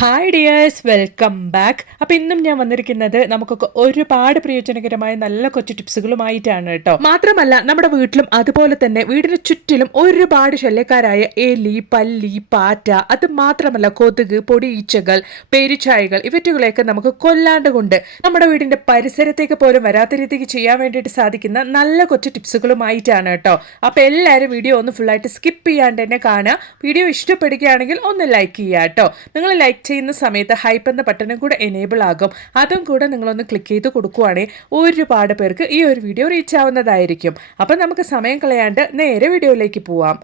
Hi dears, welcome back. അപ്പോൾ ഇന്നും ഞാൻ വന്നിരിക്കുന്നത് നമുക്കൊക്കെ ഒരുപാട് പ്രയോജനകരമായ നല്ല കൊച്ചു ടിപ്സുകളുമായിട്ടാണ് കേട്ടോ. മാത്രമല്ല നമ്മുടെ വീട്ടിലും അതുപോലെ തന്നെ വീടിന് ചുറ്റിലും ഒരുപാട് ശല്യക്കാരായ എലി, പല്ലി, പാറ്റ, അത് മാത്രമല്ല കൊതുക്, പൊടിയീച്ചകൾ, പെരുച്ചാഴികൾ ഇവറ്റുകളെയൊക്കെ നമുക്ക് കൊല്ലാണ്ട് കൊണ്ട് നമ്മുടെ വീടിന്റെ പരിസരത്തേക്ക് പോലും വരാത്ത രീതിക്ക് ചെയ്യാൻ വേണ്ടിയിട്ട് സാധിക്കുന്ന നല്ല കൊച്ചു ടിപ്സുകളുമായിട്ടാണ് കേട്ടോ. അപ്പോൾ എല്ലാവരും വീഡിയോ ഒന്ന് ഫുള്ളായിട്ട് സ്കിപ്പ് ചെയ്യാണ്ട് തന്നെ കാണുക. വീഡിയോ ഇഷ്ടപ്പെടുകയാണെങ്കിൽ ഒന്ന് ലൈക്ക് ചെയ്യുക കേട്ടോ. നിങ്ങൾ ലൈക്ക് ചെയ്യുന്ന സമയത്ത് ഹൈപ്പ് എന്ന ബട്ടണും കൂടെ എനേബിൾ ആകും. അതും കൂടെ നിങ്ങളൊന്ന് ക്ലിക്ക് ചെയ്ത് കൊടുക്കുവാണെങ്കിൽ ഒരുപാട് പേർക്ക് ഈ ഒരു വീഡിയോ റീച്ച് ആവുന്നതായിരിക്കും. അപ്പം നമുക്ക് സമയം കളയാണ്ട് നേരെ വീഡിയോയിലേക്ക് പോവാം.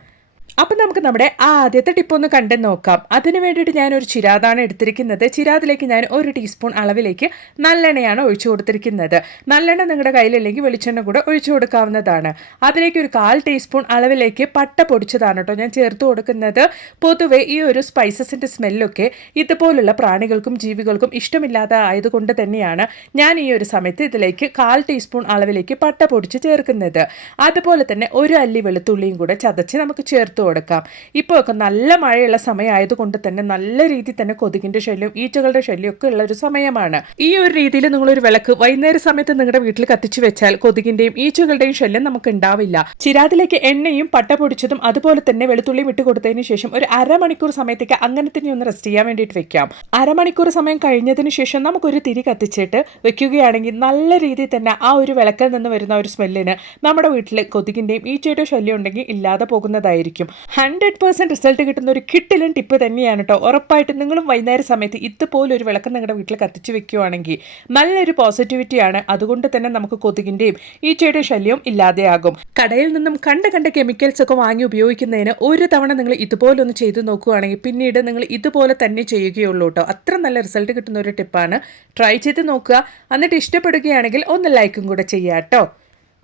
അപ്പം നമുക്ക് നമ്മുടെ ആദ്യത്തെ ടിപ്പ് ഒന്ന് കണ്ടു നോക്കാം. അതിന് വേണ്ടിയിട്ട് ഞാൻ ഒരു ചിരാതാണ് എടുത്തിരിക്കുന്നത്. ചിരാതിലേക്ക് ഞാൻ 1 ടീസ്പൂൺ അളവിലേക്ക് നല്ലെണ്ണയാണ് ഒഴിച്ചു കൊടുത്തിരിക്കുന്നത്. നല്ലെണ്ണ നിങ്ങളുടെ കയ്യിലില്ലെങ്കിൽ വെളിച്ചെണ്ണ കൂടെ ഒഴിച്ചു കൊടുക്കാവുന്നതാണ്. അതിലേക്ക് ഒരു 1/4 ടീസ്പൂൺ അളവിലേക്ക് പട്ട പൊടിച്ചതാണ് കേട്ടോ ഞാൻ ചേർത്ത് കൊടുക്കുന്നത്. പൊതുവെ ഈ ഒരു സ്പൈസസിൻ്റെ സ്മെല്ലൊക്കെ ഇതുപോലുള്ള പ്രാണികൾക്കും ജീവികൾക്കും ഇഷ്ടമില്ലാതെ ആയതുകൊണ്ട് തന്നെയാണ് ഞാൻ ഈ ഒരു സമയത്ത് ഇതിലേക്ക് 1/4 ടീസ്പൂൺ അളവിലേക്ക് പട്ട പൊടിച്ച് ചേർക്കുന്നത്. അതുപോലെ തന്നെ 1 അല്ലി വെളുത്തുള്ളിയും കൂടെ ചതച്ച് നമുക്ക് ചേർത്ത് കൊടുക്കാം. ഇപ്പോൾ ഒക്കെ നല്ല മഴയുള്ള സമയമായതുകൊണ്ട് തന്നെ നല്ല രീതിയിൽ തന്നെ കൊതുകിന്റെ ശല്യം, ഈച്ചകളുടെ ശല്യം ഒക്കെ ഉള്ള ഒരു സമയമാണ്. ഈ ഒരു രീതിയിൽ നിങ്ങളൊരു വിളക്ക് വൈകുന്നേര സമയത്ത് നിങ്ങളുടെ വീട്ടിൽ കത്തിച്ചു വെച്ചാൽ കൊതുകിന്റെയും ഈച്ചകളുടെയും ശല്യം നമുക്ക് ഉണ്ടാവില്ല. ചിരാതിലേക്ക് എണ്ണയും പട്ട പൊടിച്ചതും അതുപോലെ തന്നെ വെളുത്തുള്ളിയും ഇട്ട് കൊടുത്തതിന് ശേഷം ഒരു അരമണിക്കൂർ സമയത്തേക്ക് അങ്ങനെ തന്നെ ഒന്ന് റെസ്റ്റ് ചെയ്യാൻ വേണ്ടിയിട്ട് വെക്കാം. അരമണിക്കൂർ സമയം കഴിഞ്ഞതിന് ശേഷം നമുക്കൊരു തിരി കത്തിച്ചിട്ട് വെക്കുകയാണെങ്കിൽ നല്ല രീതിയിൽ തന്നെ ആ ഒരു വിളക്കിൽ നിന്ന് വരുന്ന ഒരു സ്മെല്ലിന് നമ്മുടെ വീട്ടിൽ കൊതുകിന്റെയും ഈച്ചയുടെ ശല്യം ഉണ്ടെങ്കിൽ ഇല്ലാതെ പോകുന്നതായിരിക്കും. 100% റിസൾട്ട് കിട്ടുന്ന ഒരു കിട്ടിലും ടിപ്പ് തന്നെയാണ് കേട്ടോ. ഉറപ്പായിട്ടും നിങ്ങളും വൈകുന്നേര സമയത്ത് ഇതുപോലെ ഒരു വിളക്ക് നിങ്ങളുടെ വീട്ടിൽ കത്തിച്ച് വെക്കുകയാണെങ്കിൽ നല്ലൊരു പോസിറ്റിവിറ്റിയാണ്. അതുകൊണ്ട് തന്നെ നമുക്ക് കൊതുകിൻ്റെയും ഈച്ചയുടെ ശല്യവും ഇല്ലാതെയാകും. കടയിൽ നിന്നും കണ്ട കെമിക്കൽസ് ഒക്കെ വാങ്ങി ഉപയോഗിക്കുന്നതിന് ഒരു തവണ നിങ്ങൾ ഇതുപോലെ ഒന്ന് ചെയ്ത് നോക്കുകയാണെങ്കിൽ പിന്നീട് നിങ്ങൾ ഇതുപോലെ തന്നെ ചെയ്യുകയുള്ളൂ കേട്ടോ. അത്ര നല്ല റിസൾട്ട് കിട്ടുന്ന ഒരു ടിപ്പാണ്. ട്രൈ ചെയ്ത് നോക്കുക. എന്നിട്ട് ഇഷ്ടപ്പെടുകയാണെങ്കിൽ ഒന്ന് ലൈക്കും കൂടെ ചെയ്യാം കേട്ടോ.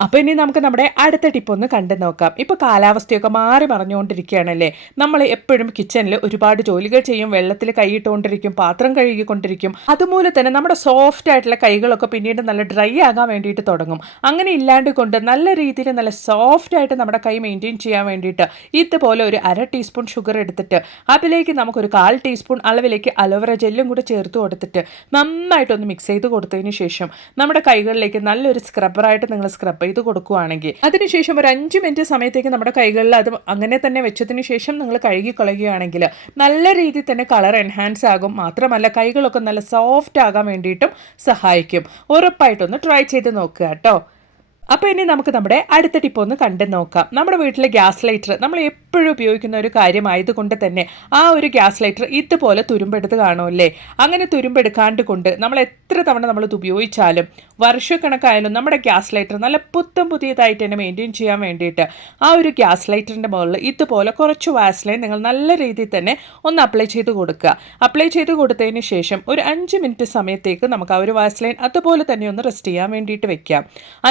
അപ്പോൾ ഇനി നമുക്ക് നമ്മുടെ അടുത്ത ടിപ്പ് ഒന്ന് കണ്ടു നോക്കാം. ഇപ്പോൾ കാലാവസ്ഥയൊക്കെ മാറി മറിഞ്ഞുകൊണ്ടിരിക്കുകയാണല്ലേ. നമ്മൾ എപ്പോഴും കിച്ചണിൽ ഒരുപാട് ജോലികൾ ചെയ്യും, വെള്ളത്തിൽ കൈയിട്ടുകൊണ്ടിരിക്കും, പാത്രം കഴുകിക്കൊണ്ടിരിക്കും. അതുപോലെ തന്നെ നമ്മുടെ സോഫ്റ്റ് ആയിട്ടുള്ള കൈകളൊക്കെ പിന്നീട് നല്ല ഡ്രൈ ആകാൻ വേണ്ടിയിട്ട് തുടങ്ങും. അങ്ങനെ ഇല്ലാണ്ട് കൊണ്ട് നല്ല രീതിയിൽ നല്ല സോഫ്റ്റ് ആയിട്ട് നമ്മുടെ കൈ മെയിൻറ്റെയിൻ ചെയ്യാൻ വേണ്ടിയിട്ട് ഇതുപോലെ ഒരു 1/2 ടീസ്പൂൺ ഷുഗർ എടുത്തിട്ട് അതിലേക്ക് നമുക്കൊരു 1/4 ടീസ്പൂൺ അളവിലേക്ക് അലോവേറ ജെല്ലും കൂടെ ചേർത്ത് കൊടുത്തിട്ട് നന്നായിട്ടൊന്ന് മിക്സ് ചെയ്ത് കൊടുത്തതിന് ശേഷം നമ്മുടെ കൈകളിലേക്ക് നല്ലൊരു സ്ക്രബ്ബറായിട്ട് നിങ്ങൾ സ്ക്രബ് ചെയ്ത് കൊടുക്കുകയാണെങ്കിൽ അതിനുശേഷം ഒരു 5 മിനിറ്റ് സമയത്തേക്ക് നമ്മുടെ കൈകളിൽ അത് അങ്ങനെ തന്നെ വെച്ചതിന് ശേഷം നിങ്ങൾ കഴുകി കളയുകയാണെങ്കിൽ നല്ല രീതിയിൽ തന്നെ കളർ എൻഹാൻസ് ആകും. മാത്രമല്ല കൈകളൊക്കെ നല്ല സോഫ്റ്റ് ആകാൻ വേണ്ടിയിട്ടും സഹായിക്കും. ഉറപ്പായിട്ടൊന്ന് ട്രൈ ചെയ്ത് നോക്കുക കേട്ടോ. അപ്പോൾ ഇനി നമുക്ക് നമ്മുടെ അടുത്ത ടിപ്പ് ഒന്ന് കണ്ടു നോക്കാം. നമ്മുടെ വീട്ടിലെ ഗ്യാസ് ലൈറ്റർ നമ്മൾ എപ്പോഴും ഉപയോഗിക്കുന്ന ഒരു കാര്യമായതുകൊണ്ട് തന്നെ ആ ഒരു ഗ്യാസ് ലൈറ്റർ ഇതുപോലെ തുരുമ്പെടുത്ത് കാണുമല്ലേ. അങ്ങനെ തുരുമ്പെടുക്കാണ്ട് കൊണ്ട് നമ്മൾ എത്ര തവണ നമ്മളിത് ഉപയോഗിച്ചാലും വർഷക്കണക്കായാലും നമ്മുടെ ഗ്യാസ് ലൈറ്റർ നല്ല പുതിയതായിട്ട് തന്നെ മെയിൻറ്റെയിൻ ചെയ്യാൻ വേണ്ടിയിട്ട് ആ ഒരു ഗ്യാസ് ലൈറ്ററിൻ്റെ മുകളിൽ ഇതുപോലെ കുറച്ച് വാസ്ലൈൻ നിങ്ങൾ നല്ല രീതിയിൽ തന്നെ ഒന്ന് അപ്ലൈ ചെയ്ത് കൊടുക്കുക. അപ്ലൈ ചെയ്ത് കൊടുത്തതിന് ശേഷം ഒരു 5 മിനിറ്റ് സമയത്തേക്ക് നമുക്ക് ആ ഒരു വാസ്ലൈൻ അതുപോലെ തന്നെ ഒന്ന് റെസ്റ്റ് ചെയ്യാൻ വേണ്ടിയിട്ട് വെക്കാം.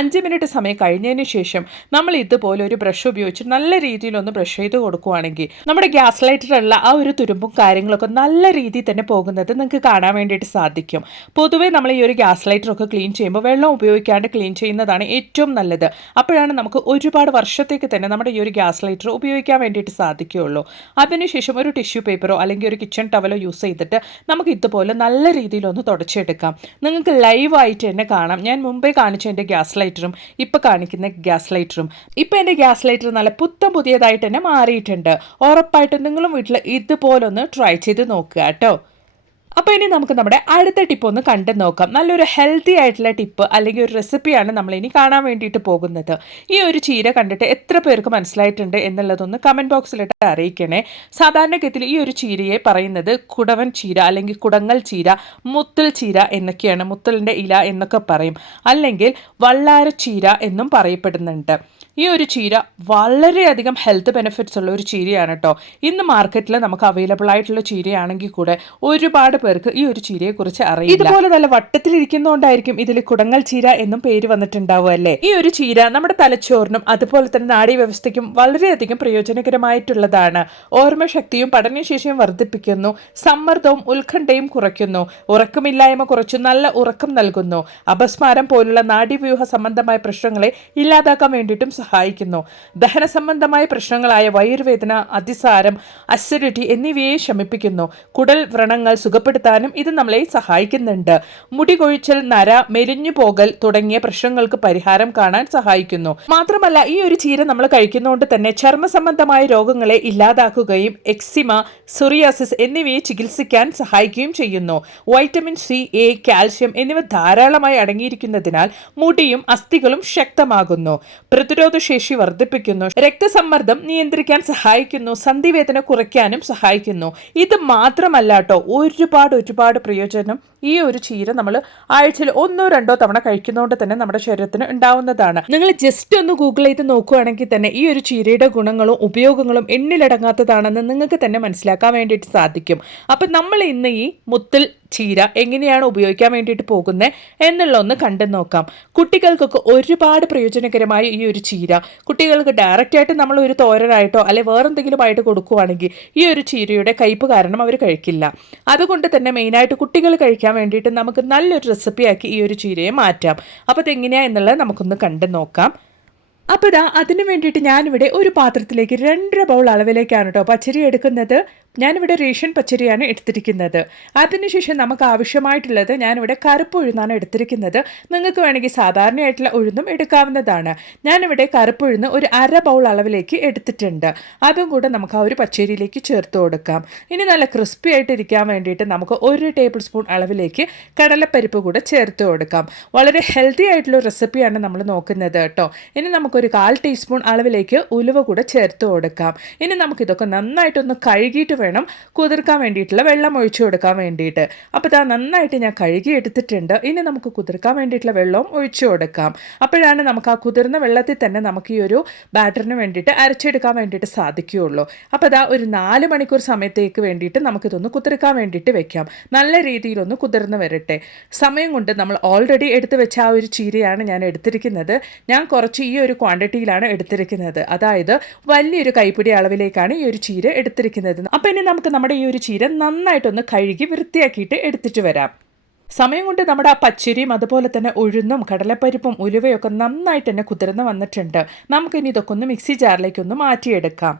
5 മിനിറ്റ് സമയം കഴിഞ്ഞതിന് ശേഷം നമ്മൾ ഇതുപോലെ ഒരു ബ്രഷ് ഉപയോഗിച്ച് നല്ല രീതിയിൽ ഒന്ന് ബ്രഷ് ചെയ്ത് കൊടുക്കുകയാണെങ്കിൽ നമ്മുടെ ഗ്യാസ് ലൈറ്ററിലുള്ള ആ ഒരു തുരുമ്പും കാര്യങ്ങളൊക്കെ നല്ല രീതിയിൽ തന്നെ പോകുന്നത് നിങ്ങൾക്ക് കാണാൻ വേണ്ടിയിട്ട് സാധിക്കും. പൊതുവേ നമ്മൾ ഈ ഒരു ഗ്യാസ് ലൈറ്ററൊക്കെ ക്ലീൻ ചെയ്യുമ്പോൾ വെള്ളം ഉപയോഗിക്കാണ്ട് ക്ലീൻ ചെയ്യുന്നതാണ് ഏറ്റവും നല്ലത്. അപ്പോഴാണ് നമുക്ക് ഒരുപാട് വർഷത്തേക്ക് തന്നെ നമ്മുടെ ഈ ഒരു ഗ്യാസ് ലൈറ്റർ ഉപയോഗിക്കാൻ വേണ്ടിയിട്ട് സാധിക്കുകയുള്ളൂ. അതിനുശേഷം ഒരു ടിഷ്യൂ പേപ്പറോ അല്ലെങ്കിൽ ഒരു കിച്ചൺ ടവലോ യൂസ് ചെയ്തിട്ട് നമുക്ക് ഇതുപോലെ നല്ല രീതിയിലൊന്ന് തുടച്ചെടുക്കാം. നിങ്ങൾക്ക് ലൈവായിട്ട് തന്നെ കാണാം. ഞാൻ മുമ്പേ കാണിച്ച എൻ്റെ ഗ്യാസ് ലൈറ്ററും ഇപ്പോൾ കാണിക്കുന്ന ഗ്യാസ് ലൈറ്ററും. ഇപ്പോൾ എൻ്റെ ഗ്യാസ് ലൈറ്റർ നല്ല പുതിയതായിട്ട് തന്നെ മാറിയിട്ടുണ്ട്. ഉറപ്പായിട്ടും നിങ്ങളും വീട്ടിൽ ഇതുപോലൊന്ന് ട്രൈ ചെയ്ത് നോക്കുക കേട്ടോ. അപ്പോൾ ഇനി നമുക്ക് നമ്മുടെ അടുത്ത ടിപ്പ് ഒന്ന് കണ്ടു നോക്കാം. നല്ലൊരു ഹെൽത്തി ആയിട്ടുള്ള ടിപ്പ് അല്ലെങ്കിൽ ഒരു റെസിപ്പിയാണ് നമ്മളിനി കാണാൻ വേണ്ടിയിട്ട് പോകുന്നത്. ഈ ഒരു ചീര കണ്ടിട്ട് എത്ര പേർക്ക് മനസ്സിലായിട്ടുണ്ട് എന്നുള്ളതൊന്ന് കമൻറ്റ് ബോക്സിലിട്ട് അറിയിക്കണേ. സാധാരണഗതിയിൽ ഈ ഒരു ചീരയെ പറയുന്നത് കുടവൻ ചീര അല്ലെങ്കിൽ കുടങ്ങൽ ചീര, മുത്തൽ ചീര എന്നൊക്കെയാണ്. മുത്തലിൻ്റെ ഇല എന്നൊക്കെ പറയും, അല്ലെങ്കിൽ വള്ളാര ചീര എന്നും പറയപ്പെടുന്നുണ്ട്. ഈ ഒരു ചീര വളരെയധികം ഹെൽത്ത് ബെനിഫിറ്റ്സ് ഉള്ള ഒരു ചീരയാണ് കേട്ടോ. ഇന്ന് മാർക്കറ്റിൽ നമുക്ക് അവൈലബിൾ ആയിട്ടുള്ള ചീരയാണെങ്കിൽ കൂടെ ഒരുപാട് പേർക്ക് ഈ ഒരു ചീരയെക്കുറിച്ച് അറിയില്ല. ഇതുപോലെ നല്ല വട്ടത്തിലിരിക്കുന്നതുകൊണ്ടായിരിക്കും ഇതിൽ കുടങ്ങൽ ചീര എന്നും പേര് വന്നിട്ടുണ്ടാവുക അല്ലേ. ഈ ഒരു ചീര നമ്മുടെ തലച്ചോറിനും അതുപോലെ തന്നെ നാഡീവ്യവസ്ഥയ്ക്കും വളരെയധികം പ്രയോജനകരമായിട്ടുള്ളതാണ്. ഓർമ്മശക്തിയും പഠനശേഷിയും വർദ്ധിപ്പിക്കുന്നു, സമ്മർദ്ദവും ഉത്കണ്ഠയും കുറയ്ക്കുന്നു, ഉറക്കമില്ലായ്മ കുറച്ചു നല്ല ഉറക്കം നൽകുന്നു, അപസ്മാരം പോലുള്ള നാഡീവ്യൂഹ സംബന്ധമായ പ്രശ്നങ്ങളെ ഇല്ലാതാക്കാൻ വേണ്ടിയിട്ടും സഹായിക്കുന്നു. ദഹന സംബന്ധമായ പ്രശ്നങ്ങളായ വയറുവേദന, അതിസാരം, അസിഡിറ്റി എന്നിവയെ ശമിപ്പിക്കുന്നു. കുടൽ വ്രണങ്ങൾ സുഖപ്പെടുത്തുന്നു, സുഖപ്പെടുത്താനും ഇത് നമ്മളെ സഹായിക്കുന്നുണ്ട്. മുടി കൊഴിച്ചൽ, നര, മെലിഞ്ഞു പോകൽ തുടങ്ങിയ പ്രശ്നങ്ങൾക്ക് പരിഹാരം കാണാൻ സഹായിക്കുന്നു. മാത്രമല്ല ഈ ഒരു ചീര നമ്മൾ കഴിക്കുന്നതുകൊണ്ട് തന്നെ ചർമ്മ സംബന്ധമായ രോഗങ്ങളെ ഇല്ലാതാക്കുകയും എക്സിമ, സോറിയാസിസ് എന്നിവയെ ചികിത്സിക്കാൻ സഹായിക്കുകയും ചെയ്യുന്നു. വൈറ്റമിൻ സി, എ, കാൽഷ്യം എന്നിവ ധാരാളമായി അടങ്ങിയിരിക്കുന്നതിനാൽ മുടിയും അസ്ഥികളും ശക്തമാകുന്നു. പ്രതിരോധശേഷി വർദ്ധിപ്പിക്കുന്നു. രക്തസമ്മർദ്ദം നിയന്ത്രിക്കാൻ സഹായിക്കുന്നു. സന്ധിവേദന കുറയ്ക്കാനും സഹായിക്കുന്നു. ഇത് മാത്രമല്ല കേട്ടോ, ഒരുപാട് പ്രയോജനം ഈ ഒരു ചീര നമ്മൾ ആഴ്ചയിൽ 1-2 തവണ കഴിക്കുന്നതുകൊണ്ട് തന്നെ നമ്മുടെ ശരീരത്തിന് ഉണ്ടാവുന്നതാണ്. നിങ്ങൾ ജസ്റ്റ് ഒന്ന് ഗൂഗിൾ ചെയ്ത് നോക്കുകയാണെങ്കിൽ തന്നെ ഈ ഒരു ചീരയുടെ ഗുണങ്ങളും ഉപയോഗങ്ങളും എണ്ണിലടങ്ങാത്തതാണെന്ന് നിങ്ങൾക്ക് തന്നെ മനസ്സിലാക്കാൻ വേണ്ടിയിട്ട് സാധിക്കും. അപ്പം നമ്മൾ ഇന്ന് ഈ മുത്തൽ ചീര എങ്ങനെയാണ് ഉപയോഗിക്കാൻ വേണ്ടിയിട്ട് പോകുന്നത് എന്നുള്ള ഒന്ന് കണ്ടു നോക്കാം. കുട്ടികൾക്കൊക്കെ ഒരുപാട് പ്രയോജനകരമായ ഈ ഒരു ചീര കുട്ടികൾക്ക് ഡയറക്റ്റായിട്ട് നമ്മൾ ഒരു തോരനായിട്ടോ അല്ലെ വേറെന്തെങ്കിലും ആയിട്ട് കൊടുക്കുകയാണെങ്കിൽ ഈ ഒരു ചീരയുടെ കയ്പ്പ് കാരണം അവർ കഴിക്കില്ല. അതുകൊണ്ട് തന്നെ മെയിനായിട്ട് കുട്ടികൾ കഴിക്കാൻ വേണ്ടിയിട്ട് നമുക്ക് നല്ലൊരു റെസിപ്പിയാക്കി ഈ ഒരു ചീരയെ മാറ്റാം. അപ്പോൾ അതെങ്ങനെയാ എന്നുള്ളത് നമുക്കൊന്ന് കണ്ടു നോക്കാം. അപ്പോൾ അതിന് വേണ്ടിയിട്ട് ഞാനിവിടെ ഒരു പാത്രത്തിലേക്ക് 2 ബൗൾ അളവിലേക്കാണ് കേട്ടോ പച്ചരി എടുക്കുന്നത്. ഞാനിവിടെ റേഷൻ പച്ചരിയാണ് എടുത്തിരിക്കുന്നത്. അതിനുശേഷം നമുക്ക് ആവശ്യമായിട്ടുള്ളത് ഞാനിവിടെ കറുപ്പ് ഉഴുന്നാണ് എടുത്തിരിക്കുന്നത്. നിങ്ങൾക്ക് വേണമെങ്കിൽ സാധാരണയായിട്ടുള്ള ഉഴുന്നും എടുക്കാവുന്നതാണ്. ഞാനിവിടെ കറുപ്പ് ഉഴുന്ന് ഒരു 1/2 ബൗൾ അളവിലേക്ക് എടുത്തിട്ടുണ്ട്. അതും കൂടെ നമുക്ക് ആ ഒരു പച്ചരിയിലേക്ക് ചേർത്ത് കൊടുക്കാം. ഇനി നല്ല ക്രിസ്പി ആയിട്ടിരിക്കാൻ വേണ്ടിയിട്ട് നമുക്ക് 1 ടേബിൾ സ്പൂൺ അളവിലേക്ക് കടലപ്പരിപ്പ് കൂടെ ചേർത്ത് കൊടുക്കാം. വളരെ ഹെൽത്തി ആയിട്ടുള്ള റെസിപ്പിയാണ് നമ്മൾ നോക്കുന്നത് കേട്ടോ. ഇനി നമുക്കൊരു 1/4 ടീസ്പൂൺ അളവിലേക്ക് ഉലുവ കൂടെ ചേർത്ത് കൊടുക്കാം. ഇനി നമുക്കിതൊക്കെ നന്നായിട്ടൊന്ന് കഴുകിയിട്ട് വേണം കുതിർക്കാൻ വേണ്ടിയിട്ടുള്ള വെള്ളം ഒഴിച്ചു കൊടുക്കാൻ വേണ്ടിയിട്ട്. അപ്പോൾ നന്നായിട്ട് ഞാൻ കഴുകി എടുത്തിട്ടുണ്ട്. ഇനി നമുക്ക് കുതിർക്കാൻ വേണ്ടിയിട്ടുള്ള വെള്ളവും ഒഴിച്ചു കൊടുക്കാം. അപ്പോഴാണ് നമുക്ക് ആ കുതിർന്ന വെള്ളത്തിൽ തന്നെ നമുക്ക് ഈ ഒരു ബാറ്ററിന് വേണ്ടിയിട്ട് അരച്ചെടുക്കാൻ വേണ്ടിയിട്ട് സാധിക്കുകയുള്ളൂ. അപ്പോൾ ഒരു 4 മണിക്കൂർ സമയത്തേക്ക് വേണ്ടിയിട്ട് നമുക്കിതൊന്ന് കുതിർക്കാൻ വേണ്ടിയിട്ട് വെക്കാം. നല്ല രീതിയിലൊന്ന് കുതിർന്ന് വരട്ടെ. സമയം കൊണ്ട് നമ്മൾ ഓൾറെഡി എടുത്ത് വെച്ച ആ ഒരു ചീരയാണ് ഞാൻ എടുത്തിരിക്കുന്നത്. ഞാൻ കുറച്ച് ഈ ഒരു ക്വാണ്ടിറ്റിയിലാണ് എടുത്തിരിക്കുന്നത്. അതായത് വലിയൊരു കൈപ്പിടി അളവിലേക്കാണ് ഈ ഒരു ചീര എടുത്തിരിക്കുന്നത്. അപ്പം ഇനി നമുക്ക് നമ്മുടെ ഈ ഒരു ചീര നന്നായിട്ടൊന്ന് കഴുകി വൃത്തിയാക്കിയിട്ട് എടുത്തിട്ട് വരാം. സമയം കൊണ്ട് നമ്മുടെ ആ പച്ചരിയും അതുപോലെ തന്നെ ഉഴുന്നും കടലപ്പരിപ്പും ഉലുവയൊക്കെ നന്നായിട്ട് തന്നെ കുതിർന്ന് വന്നിട്ടുണ്ട്. നമുക്കിനി ഇതൊക്കെ ഒന്ന് മിക്സി ജാറിലേക്കൊന്ന് മാറ്റിയെടുക്കാം.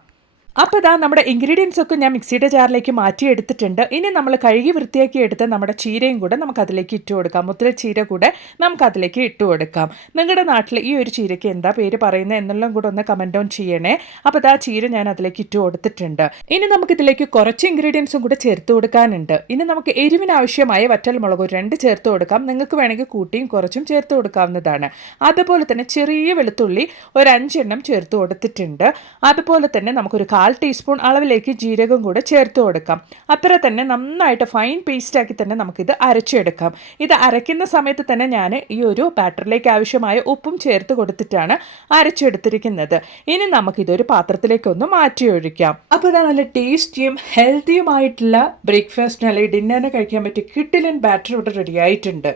അപ്പോൾ നമ്മുടെ ഇൻഗ്രീഡിയൻസ് ഒക്കെ ഞാൻ മിക്സിയുടെ ജാറിലേക്ക് മാറ്റിയെടുത്തിട്ടുണ്ട്. ഇനി നമ്മൾ കഴുകി വൃത്തിയാക്കി എടുത്ത് നമ്മുടെ ചീരയും കൂടെ നമുക്കതിലേക്ക് ഇട്ട് കൊടുക്കാം. മുത്തൽ ചീര കൂടെ നമുക്കതിലേക്ക് ഇട്ട് കൊടുക്കാം. നിങ്ങളുടെ നാട്ടിൽ ഈ ഒരു ചീരയ്ക്ക് എന്താ പേര് പറയുന്നത് എന്നെല്ലാം കൂടെ ഒന്ന് കമൻറ്റ് ഡൗൺ ചെയ്യണേ. അപ്പോൾ ചീര ഞാൻ അതിലേക്ക് ഇട്ട് കൊടുത്തിട്ടുണ്ട്. ഇനി നമുക്കിതിലേക്ക് കുറച്ച് ഇൻഗ്രീഡിയൻസും കൂടെ ചേർത്ത് കൊടുക്കാനുണ്ട്. ഇനി നമുക്ക് എരിവിന് ആവശ്യമായ വറ്റൽമുളക് 2 ചേർത്ത് കൊടുക്കാം. നിങ്ങൾക്ക് വേണമെങ്കിൽ കൂട്ടിയും കുറച്ചും ചേർത്ത് കൊടുക്കാവുന്നതാണ്. അതുപോലെ തന്നെ ചെറിയ വെളുത്തുള്ളി ഒരു 5 എണ്ണം ചേർത്ത് കൊടുത്തിട്ടുണ്ട്. അതുപോലെ തന്നെ നമുക്കൊരു 1/4 ടീസ്പൂൺ അളവിലേക്ക് ജീരകം കൂടെ ചേർത്ത് കൊടുക്കാം. അത്ര തന്നെ നന്നായിട്ട് ഫൈൻ പേസ്റ്റാക്കി തന്നെ നമുക്കിത് അരച്ചെടുക്കാം. ഇത് അരയ്ക്കുന്ന സമയത്ത് തന്നെ ഞാൻ ഈ ഒരു ബാറ്ററിലേക്ക് ആവശ്യമായ ഉപ്പും ചേർത്ത് കൊടുത്തിട്ടാണ് അരച്ചെടുത്തിരിക്കുന്നത്. ഇനി നമുക്കിതൊരു പാത്രത്തിലേക്കൊന്ന് മാറ്റി ഒഴിക്കാം. അപ്പോൾ നല്ല ടേസ്റ്റിയും ഹെൽത്തിയുമായിട്ടുള്ള ബ്രേക്ക്ഫാസ്റ്റിന് അല്ലെങ്കിൽ ഡിന്നറിന് കഴിക്കാൻ പറ്റിയ കിഡിലൻ ബാറ്റർ ഇവിടെ റെഡി ആയിട്ടുണ്ട്.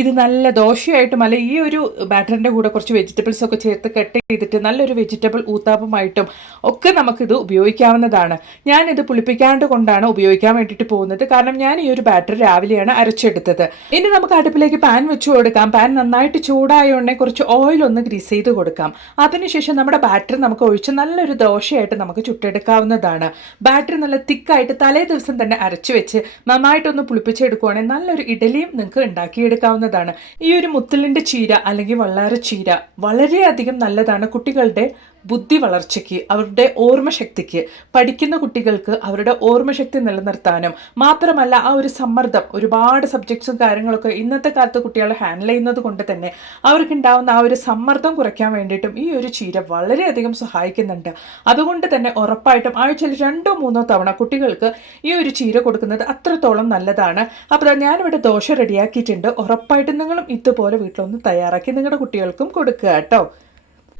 ഇത് നല്ല ദോശയായിട്ടും അല്ലെ ഈ ഒരു ബാറ്ററിൻ്റെ കൂടെ കുറച്ച് വെജിറ്റബിൾസ് ഒക്കെ ചേർത്ത് കട്ട് ചെയ്തിട്ട് നല്ലൊരു വെജിറ്റബിൾ ഊത്താപ്പമായിട്ടും ഒക്കെ നമുക്കിത് ഉപയോഗിക്കാവുന്നതാണ്. ഞാനിത് പുളിപ്പിക്കാണ്ട് കൊണ്ടാണ് ഉപയോഗിക്കാൻ വേണ്ടിയിട്ട് പോകുന്നത്. കാരണം ഞാൻ ഈ ഒരു ബാറ്റർ രാവിലെയാണ് അരച്ചെടുത്തത്. ഇനി നമുക്ക് അടുപ്പിലേക്ക് പാൻ വെച്ച് കൊടുക്കാം. പാൻ നന്നായിട്ട് ചൂടായതുകൊണ്ട് കുറച്ച് ഓയിൽ ഒന്ന് ഗ്രീസ് ചെയ്ത് കൊടുക്കാം. അതിനുശേഷം നമ്മുടെ ബാറ്റർ നമുക്ക് ഒഴിച്ച് നല്ലൊരു ദോശയായിട്ട് നമുക്ക് ചുട്ടെടുക്കാവുന്നതാണ്. ബാറ്റർ നല്ല തിക്കായിട്ട് തലേ ദിവസം തന്നെ അരച്ച് വെച്ച് നന്നായിട്ടൊന്ന് പുളിപ്പിച്ചെടുക്കുകയാണെങ്കിൽ നല്ലൊരു ഇഡലിയും നിങ്ങൾക്ക് ഉണ്ടാക്കിയെടുക്കാവുന്നതാണ്. ഈ ഒരു മുത്തലിൻ്റെ ചീര അല്ലെങ്കിൽ വള്ളാര ചീര വളരെയധികം നല്ലതാണ് കുട്ടികളുടെ ബുദ്ധി വളർച്ചയ്ക്ക്, അവരുടെ ഓർമ്മശക്തിക്ക്. പഠിക്കുന്ന കുട്ടികൾക്ക് അവരുടെ ഓർമ്മശക്തി നിലനിർത്താനും മാത്രമല്ല ആ ഒരു സമ്മർദ്ദം, ഒരുപാട് സബ്ജക്ട്സും കാര്യങ്ങളൊക്കെ ഇന്നത്തെ കാലത്ത് കുട്ടികൾ ഹാൻഡിൽ ചെയ്യുന്നത് കൊണ്ട് തന്നെ അവർക്കുണ്ടാവുന്ന ആ ഒരു സമ്മർദ്ദം കുറയ്ക്കാൻ വേണ്ടിയിട്ടും ഈ ഒരു ചീര വളരെയധികം സഹായിക്കുന്നുണ്ട്. അതുകൊണ്ട് തന്നെ ഉറപ്പായിട്ടും ആഴ്ചയിൽ 2-3 തവണ കുട്ടികൾക്ക് ഈ ഒരു ചീര കൊടുക്കുന്നത് അത്രത്തോളം നല്ലതാണ്. അപ്പോൾ ഞാനിവിടെ ദോശ റെഡിയാക്കിയിട്ടുണ്ട്. ഉറപ്പായിട്ടും നിങ്ങളും ഇതുപോലെ വീട്ടിലൊന്ന് തയ്യാറാക്കി നിങ്ങളുടെ കുട്ടികൾക്കും കൊടുക്കുക കേട്ടോ.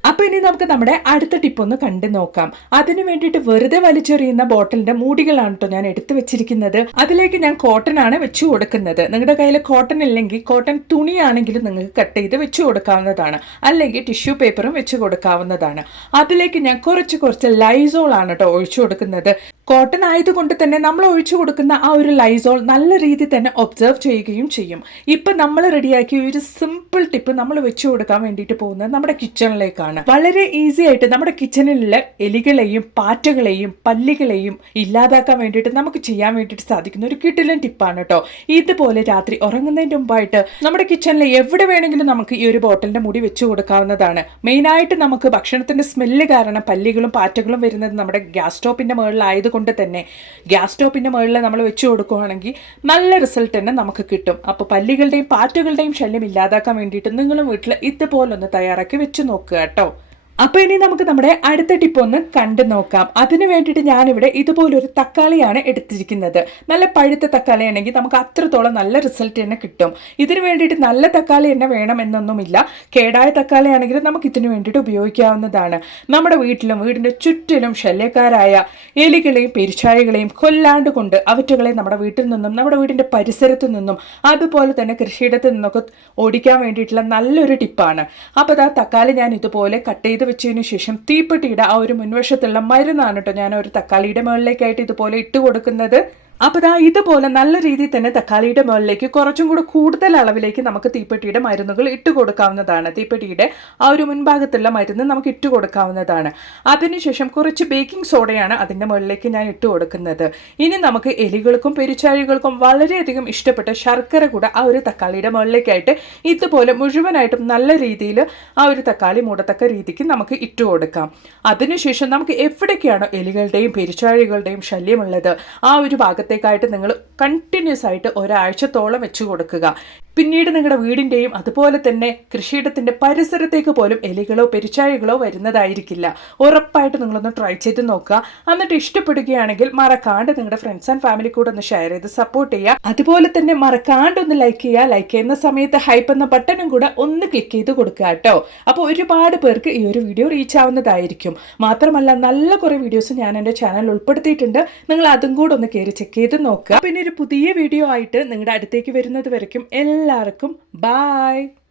അപ്പോൾ ഇനി നമുക്ക് നമ്മുടെ അടുത്ത ടിപ്പ് ഒന്ന് കണ്ടു നോക്കാം. അതിന് വേണ്ടിയിട്ട് വെറുതെ വലിച്ചെറിയുന്ന ബോട്ടിലിന്റെ മൂടികളാണ് കേട്ടോ ഞാൻ എടുത്തു വെച്ചിരിക്കുന്നത്. അതിലേക്ക് ഞാൻ കോട്ടൺ ആണ് വെച്ചു കൊടുക്കുന്നത്. നിങ്ങളുടെ കയ്യിൽ കോട്ടൺ ഇല്ലെങ്കിൽ കോട്ടൺ തുണിയാണെങ്കിലും നിങ്ങൾക്ക് കട്ട് ചെയ്ത് വെച്ചു കൊടുക്കാവുന്നതാണ്. അല്ലെങ്കിൽ ടിഷ്യൂ പേപ്പറും വെച്ച് കൊടുക്കാവുന്നതാണ്. അതിലേക്ക് ഞാൻ കുറച്ച് ലൈസോൾ ആണ് കേട്ടോ ഒഴിച്ചു കൊടുക്കുന്നത്. കോട്ടൺ ആയതുകൊണ്ട് തന്നെ നമ്മൾ ഒഴിച്ചു കൊടുക്കുന്ന ആ ഒരു ലൈസോൾ നല്ല രീതിയിൽ തന്നെ ഒബ്സർവ് ചെയ്യുകയും ചെയ്യും. ഇപ്പം നമ്മൾ റെഡിയാക്കിയ ഒരു സിമ്പിൾ ടിപ്പ് നമ്മൾ വെച്ചു കൊടുക്കാൻ വേണ്ടിയിട്ട് പോകുന്നത് നമ്മുടെ കിച്ചണിലേക്കാണ്. ടിപ്പാണ്. വളരെ ഈസി ആയിട്ട് നമ്മുടെ കിച്ചണിലുള്ള എലികളെയും പാറ്റകളെയും പല്ലികളെയും ഇല്ലാതാക്കാൻ വേണ്ടിയിട്ട് നമുക്ക് ചെയ്യാൻ വേണ്ടിയിട്ട് സാധിക്കുന്ന ഒരു കിടിലൻ ടിപ്പാണ് കേട്ടോ. ഇതുപോലെ രാത്രി ഉറങ്ങുന്നതിന് മുമ്പായിട്ട് നമ്മുടെ കിച്ചണിൽ എവിടെ വേണമെങ്കിലും നമുക്ക് ഈ ഒരു ബോട്ടിലിന്റെ മുടി വെച്ച് കൊടുക്കാവുന്നതാണ്. മെയിനായിട്ട് നമുക്ക് ഭക്ഷണത്തിന്റെ സ്മെല്ല് കാരണം പല്ലികളും പാറ്റകളും വരുന്നത് നമ്മുടെ ഗ്യാസ് സ്റ്റോപ്പിന്റെ മുകളിലായതുകൊണ്ട് തന്നെ ഗ്യാസ് സ്റ്റോപ്പിന്റെ മുകളിൽ നമ്മൾ വെച്ച് കൊടുക്കുകയാണെങ്കിൽ നല്ല റിസൾട്ട് തന്നെ നമുക്ക് കിട്ടും. അപ്പോൾ പല്ലികളുടെയും പാറ്റകളുടെയും ശല്യം ഇല്ലാതാക്കാൻ വേണ്ടിയിട്ട് നിങ്ങളും വീട്ടിൽ ഇതുപോലൊന്ന് തയ്യാറാക്കി വെച്ച് നോക്കുക കേട്ടോ. അപ്പോൾ ഇനി നമുക്ക് നമ്മുടെ അടുത്ത ടിപ്പ് ഒന്ന് കണ്ടു നോക്കാം. അതിന് വേണ്ടിയിട്ട് ഞാനിവിടെ ഇതുപോലൊരു തക്കാളിയാണ് എടുത്തിരിക്കുന്നത്. നല്ല പഴുത്ത തക്കാളി ആണെങ്കിൽ നമുക്ക് അത്രത്തോളം നല്ല റിസൾട്ട് തന്നെ കിട്ടും. ഇതിന് വേണ്ടിയിട്ട് നല്ല തക്കാളി തന്നെ വേണം എന്നൊന്നുമില്ല. കേടായ തക്കാളി ആണെങ്കിൽ നമുക്ക് ഇതിന് വേണ്ടിയിട്ട് ഉപയോഗിക്കാവുന്നതാണ്. നമ്മുടെ വീട്ടിലും വീടിൻ്റെ ചുറ്റിലും ശല്യക്കാരായ എലികളെയും പെരിച്ചാഴികളെയും കൊല്ലാണ്ട് കൊണ്ട് അവറ്റുകളെ നമ്മുടെ വീട്ടിൽ നിന്നും നമ്മുടെ വീടിൻ്റെ പരിസരത്തു നിന്നും അതുപോലെ തന്നെ കൃഷിയിടത്തു നിന്നൊക്കെ ഓടിക്കാൻ വേണ്ടിയിട്ടുള്ള നല്ലൊരു ടിപ്പാണ്. അപ്പോൾ ആ തക്കാളി ഞാൻ ഇതുപോലെ കട്ട് ചെയ്ത് വെച്ചതിന് ശേഷം തീപ്പെട്ടിയുടെ ആ ഒരു മുൻവശത്തുള്ള മരുന്നാണ് കേട്ടോ ഞാൻ ഒരു തക്കാളിയുടെ മുകളിലേക്കായിട്ട് ഇതുപോലെ ഇട്ട് കൊടുക്കുന്നത്. അപ്പോൾ ഇതുപോലെ നല്ല രീതിയിൽ തന്നെ തക്കാളിയുടെ മുകളിലേക്ക് കുറച്ചും കൂടെ കൂടുതൽ അളവിലേക്ക് നമുക്ക് തീപ്പെട്ടിയുടെ മരുന്നുകൾ ഇട്ട് കൊടുക്കാവുന്നതാണ്. തീപ്പെട്ടിയുടെ ആ ഒരു മുൻഭാഗത്തുള്ള മരുന്ന് നമുക്ക് ഇട്ട് കൊടുക്കാവുന്നതാണ്. അതിനുശേഷം കുറച്ച് ബേക്കിംഗ് സോഡയാണ് അതിൻ്റെ മുകളിലേക്ക് ഞാൻ ഇട്ട് കൊടുക്കുന്നത്. ഇനി നമുക്ക് എലികൾക്കും പെരിച്ചാഴികൾക്കും വളരെയധികം ഇഷ്ടപ്പെട്ട ശർക്കര കൂടെ ആ ഒരു തക്കാളിയുടെ മുകളിലേക്കായിട്ട് ഇതുപോലെ മുഴുവനായിട്ടും നല്ല രീതിയിൽ ആ ഒരു തക്കാളി മൂടത്തക്ക രീതിക്ക് നമുക്ക് ഇട്ട് കൊടുക്കാം. അതിനുശേഷം നമുക്ക് എവിടേക്കാണോ എലികളുടെയും പെരിച്ചാഴികളുടെയും ശല്യമുള്ളത് ആ ഒരു ഭാഗത്തേക്കായിട്ട് നിങ്ങൾ കണ്ടിന്യൂസ് ആയിട്ട് ഒരാഴ്ചത്തോളം വെച്ച് കൊടുക്കുക. പിന്നീട് നിങ്ങളുടെ വീടിൻ്റെയും അതുപോലെ തന്നെ കൃഷിയിടത്തിൻ്റെ പരിസരത്തേക്ക് പോലും എലികളോ പെരിച്ചാഴികളോ വരുന്നതായിരിക്കില്ല. ഉറപ്പായിട്ട് നിങ്ങളൊന്ന് ട്രൈ ചെയ്ത് നോക്കുക. എന്നിട്ട് ഇഷ്ടപ്പെടുകയാണെങ്കിൽ മറക്കാണ്ട് നിങ്ങളുടെ ഫ്രണ്ട്സ് ആൻഡ് ഫാമിലി കൂടെ ഒന്ന് ഷെയർ ചെയ്ത് സപ്പോർട്ട് ചെയ്യുക. അതുപോലെ തന്നെ മറക്കാണ്ട് ഒന്ന് ലൈക്ക് ചെയ്യുക. ലൈക്ക് ചെയ്യുന്ന സമയത്ത് ഹൈപ്പ് എന്ന ബട്ടണും കൂടെ ഒന്ന് ക്ലിക്ക് ചെയ്ത് കൊടുക്കുക കേട്ടോ. അപ്പോൾ ഒരുപാട് പേർക്ക് ഈ ഒരു വീഡിയോ റീച്ച് ആവുന്നതായിരിക്കും. മാത്രമല്ല നല്ല കുറേ വീഡിയോസ് ഞാൻ എൻ്റെ ചാനലിൽ ഉൾപ്പെടുത്തിയിട്ടുണ്ട്. നിങ്ങൾ അതും കൂടെ ഒന്ന് കയറി ചെക്ക് ചെയ്ത് നോക്കുക. പിന്നെ ഒരു പുതിയ വീഡിയോ ആയിട്ട് നിങ്ങളുടെ അടുത്തേക്ക് വരുന്നത് വരയ്ക്കും എല്ലാവർക്കും ബൈ.